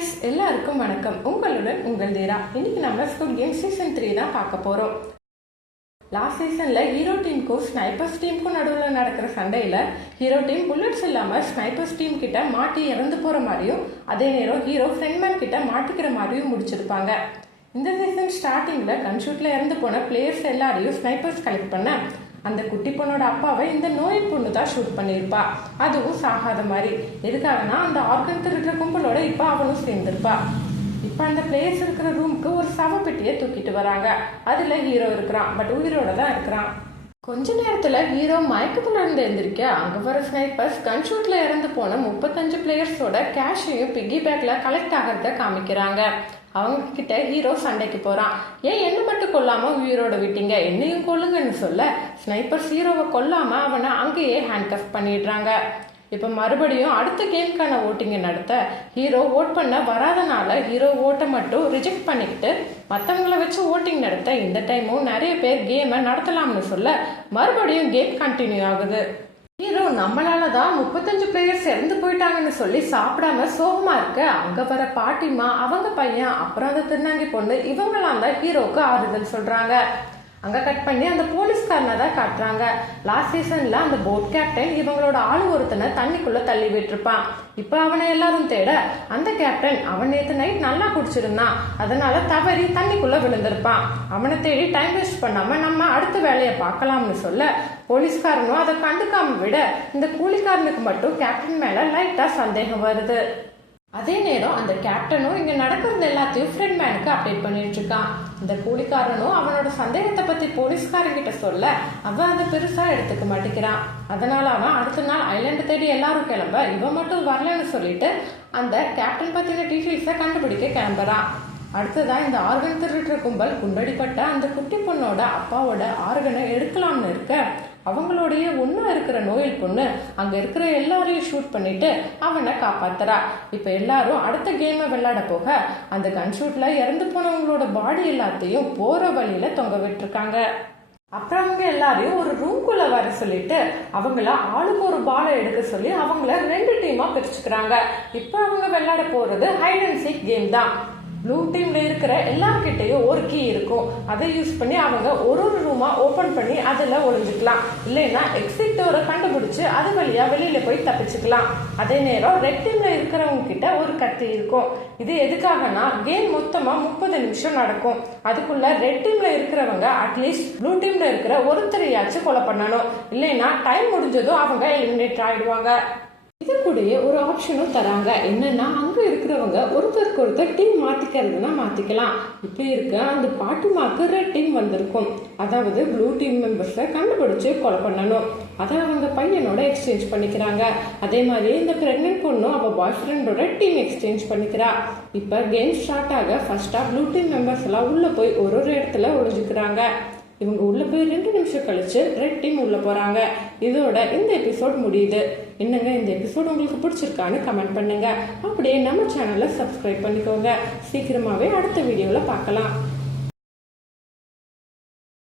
Friends எல்லாருக்கும் வணக்கம். உங்களுடன் உங்கள் தீரா. இன்னைக்கு நம்ம ஸ்குட் கேம் சீசன் 3 தான் பார்க்க போறோம். லாஸ்ட் சீசன்ல ஹீரோ டீமுக்கும் ஸ்னைப்பர்ஸ் டீமுக்கும் நடுவில் நடக்கிற சண்டையில ஹீரோ டீம் புல்லட்ஸ் இல்லாம ஸ்னைப்பர்ஸ் டீம் கிட்ட மாட்டி இறந்து போற மாதிரியும், அதே நேரம் ஹீரோ ஃப்ரெண்ட்மேன் கிட்ட மாட்டிக்கிற மாதிரியும் முடிச்சிருப்பாங்க. இந்த சீசன் ஸ்டார்டிங்ல கன்ஷூட்ல இறந்து போன பிளேயர்ஸ் எல்லாரையும் ஸ்னைப்பர்ஸ் கலெக்ட் பண்ண அந்த குட்டி பொண்ணோட அப்பாவை இந்த நோய் பொண்ணு தான் ஷூட் பண்ணியிருப்பா. அதுவும் சாகாத மாதிரி. எதுக்காகனா அந்த ஆர்கன் திருடுற கும்பலோட இப்ப அவனும் சேர்ந்திருப்பா. இப்ப அந்த பிளேயர்ஸ் இருக்கிற ரூமுக்கு ஒரு சவப்பெட்டியை தூக்கிட்டு வராங்க. அதுல ஹீரோ இருக்கிறான், பட் உயிரோட தான் இருக்கிறான். கொஞ்ச நேரத்துல ஹீரோ மயக்கத்துல இருந்து எழுந்திருக்க அங்க வர ஸ்னைப்பர்ஸ் கன்ஷூட்ல இறந்து போன 35 பிளேயர்ஸோட கேஷையும் பிக்கி பேக்ல கலெக்ட் ஆகிறத காமிக்கிறாங்க. அவங்க கிட்ட ஹீரோ சண்டைக்கு போறான். ஏன் என்ன மட்டும் கொல்லாம உயிரோட விட்டீங்க, என்னையும் கொல்லுங்கன்னு சொல்ல ஸ்னைப்பர்ஸ் ஹீரோவை கொல்லாம அவனை அங்கேயே ஹேண்ட்கஃப் பண்ணிடுறாங்க. இப்ப மறுபடியும் அடுத்த கேம்க்கான ஓட்டிங்க நடத்த ஹீரோ ஓட் பண்ண வராதனால ஹீரோ ஓட்டை மட்டும் ரிஜெக்ட் பண்ணிக்கிட்டு மற்றவங்கள வச்சு ஓட்டிங் நடத்த இந்த டைமும் நிறைய பேர் கேமை நடத்தலாம்னு சொல்ல மறுபடியும் கேம் கண்டினியூ ஆகுது. ஹீரோ நம்மளால தான் 35 பிளேயர்ஸ் இறந்து போயிட்டாங்கன்னு சொல்லி சாப்பிடாம சோகமா இருக்க அங்க வர பாட்டிமா, அவங்க பையன், அப்புறம் அந்த திருநாங்கி பொண்ணு, இவங்களாம் தான் ஹீரோக்கு ஆறுதல் சொல்றாங்க. அங்க கட் பண்ணி அந்த போலீஸ்காரனை தான் காட்டுறாங்க. லாஸ்ட் சீசன்ல அந்த போட் கேப்டன் இவங்களோட ஆளு ஒருத்தனை தண்ணிக்குள்ள தள்ளி விட்டுருப்பான். இப்ப அவனை எல்லாரும் தேட அந்த கேப்டன் அவன் நேற்று நைட் நல்லா குடிச்சிருந்தான், அதனால தவறி தண்ணிக்குள்ள விழுந்திருப்பான். அவனை தேடி டைம் வேஸ்ட் பண்ணாம நம்ம அடுத்த வேலையை பார்க்கலாம்னு சொல்ல போலீஸ்காரனும் அதை கண்டுக்காம விட இந்த கூலிக்காரனுக்கு மட்டும் கேப்டன் மேல லைட்டா சந்தேகம் வருது. அதே நேரம் அந்த கேப்டனும் இங்க நடக்கிறது எல்லாத்தையும் ஃப்ரெண்ட் மேனுக்கு அப்டேட் பண்ணிட்டு இருக்கான். இந்த கூலிக்காரனும் அவனோட சந்தேகத்தை பத்தி போலீஸ்காரங்கிட்ட சொல்ல அவன் அதை பெருசா எடுத்துக்க மாட்டேங்கிறான். அதனால அவன் அடுத்த நாள் ஐலாண்டு தேடி எல்லாரும் கிளம்ப இவன் மட்டும் வரலன்னு சொல்லிட்டு அந்த கேப்டன் பத்தின டீட்டெயில்ஸை கண்டுபிடிக்க கிளம்புறான். அடுத்ததான் இந்த ஆர்கன் திருடுற கும்பல் குண்டடிப்பட்ட அந்த குட்டி பொண்ணோட அப்பாவோட ஆர்கனை எடுக்கலாம்னு இருக்க அவங்களோடைய ஒன்னா இருக்கிற நோயில் பொண்ணு அங்க இருக்கிற எல்லாரையும் ஷூட் பண்ணிட்டு அவனை காப்பாத்துறா. இப்ப எல்லாரும் அடுத்த கேமை விளையாட போக அந்த கன்ஷூட்ல இறந்து போனவங்களோட பாடி எல்லாத்தையும் போற வழியில தொங்க விட்டுருக்காங்க. அப்புறம் அவங்க எல்லாரையும் ஒரு ரூம்குள்ள வர சொல்லிட்டு அவங்கள ஆளுக்கு ஒரு பாலை எடுக்க சொல்லி அவங்கள 2 டீமா பிரிச்சுக்கிறாங்க. இப்ப அவங்க விளையாட போறது ஹைட் அண்ட் சீக் கேம் தான். ப்ளூ டீம்ல இருக்கிற எல்லார்கிட்டையும் ஒரு கீ இருக்கும். அதை யூஸ் பண்ணி அவங்க ஒரு ரூமா ஓபன் பண்ணி அதுல ஒளிஞ்சுக்கலாம். இல்லைன்னா எக்ஸிட் டோரை கண்டுபிடிச்சு அது வழியா வெளியில போய் தப்பிச்சுக்கலாம். அதே நேரம் ரெட் டீம்ல இருக்கிறவங்க கிட்ட ஒரு கத்தி இருக்கும். இது எதுக்காகனா கேம் மொத்தமா 30 நிமிஷம் நடக்கும். அதுக்குள்ள ரெட் டீம்ல இருக்கிறவங்க அட்லீஸ்ட் ப்ளூ டீம்ல இருக்கிற ஒருத்தரையாச்சும் கொலை பண்ணணும். இல்லைன்னா டைம் முடிஞ்சதும் அவங்க எலிமினேட் ஆயிடுவாங்க. இது கூடயே ஒரு ஆப்ஷனும் தராங்க. என்னன்னா அங்க இருக்கிறவங்க ஒருத்தருக்கு ஒருத்தர் டீம் மாத்திக்கிறதுனா மாத்திக்கலாம். இப்படி இருக்க அந்த பாட்டுமாக்கு ரெட் டீம் வந்திருக்கும். அதாவது ப்ளூ டீம் மெம்பர்ஸை கண்டுபிடிச்சு கொலை பண்ணணும். அதை அவங்க பையனோட எக்ஸ்சேஞ்ச் பண்ணிக்கிறாங்க. அதே மாதிரி இந்த பிரெக்னன்ட் பொண்ணும் அவ பாய் ஃப்ரெண்டோட டீம் எக்ஸ்சேஞ்ச் பண்ணிக்கிறா. இப்ப கேம் ஸ்டார்ட் ஆக ஃபர்ஸ்டா ப்ளூ டீம் மெம்பர்ஸ் எல்லாம் உள்ள போய் ஒரு இடத்துல ஒளிஞ்சுக்கிறாங்க. இவங்க உள்ள போய் 2 நிமிஷம் கழிச்சு ரெட் டீம் உள்ள போறாங்க. இதோட இந்த எபிசோட் முடியுது. என்னங்க இந்த எபிசோட் உங்களுக்கு பிடிச்சிருக்கான்னு கமெண்ட் பண்ணுங்க. அப்படியே நம்ம சேனலை சப்ஸ்கிரைப் பண்ணிக்கோங்க. சீக்கிரமாவே அடுத்த வீடியோல பார்க்கலாம்.